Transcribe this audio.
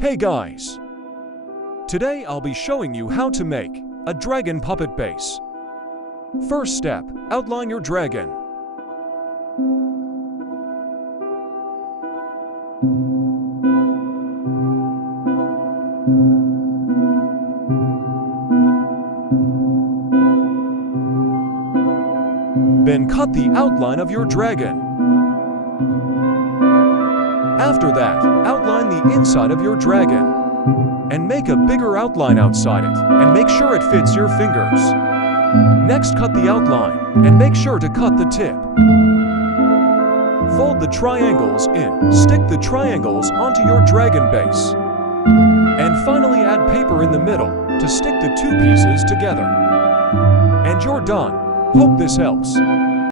Hey guys! Today I'll be showing you how to make a dragon puppet base. First step, outline your dragon. Then cut the outline of your dragon. After that, outline the inside of your dragon. And make a bigger outline outside it, and make sure it fits your fingers. Next, cut the outline, and make sure to cut the tip. Fold the triangles in, stick the triangles onto your dragon base. And finally add paper in the middle to stick the two pieces together. And you're done. Hope this helps.